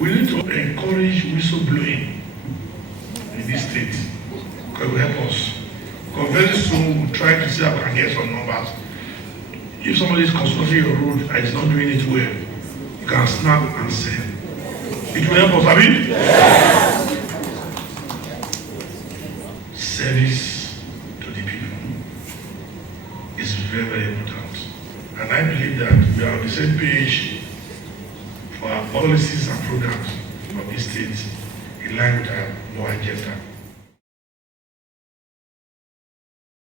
We need to encourage whistleblowing in this state because it will help us. Because very soon we'll try to see if we can get some numbers. If somebody is constructing your road and is not doing it well, you can snap and sell. It will help us, have it? Yes. Service to the people is very, very important. And I believe that we are on the same page for our policies and programs of this state in line with our more agenda.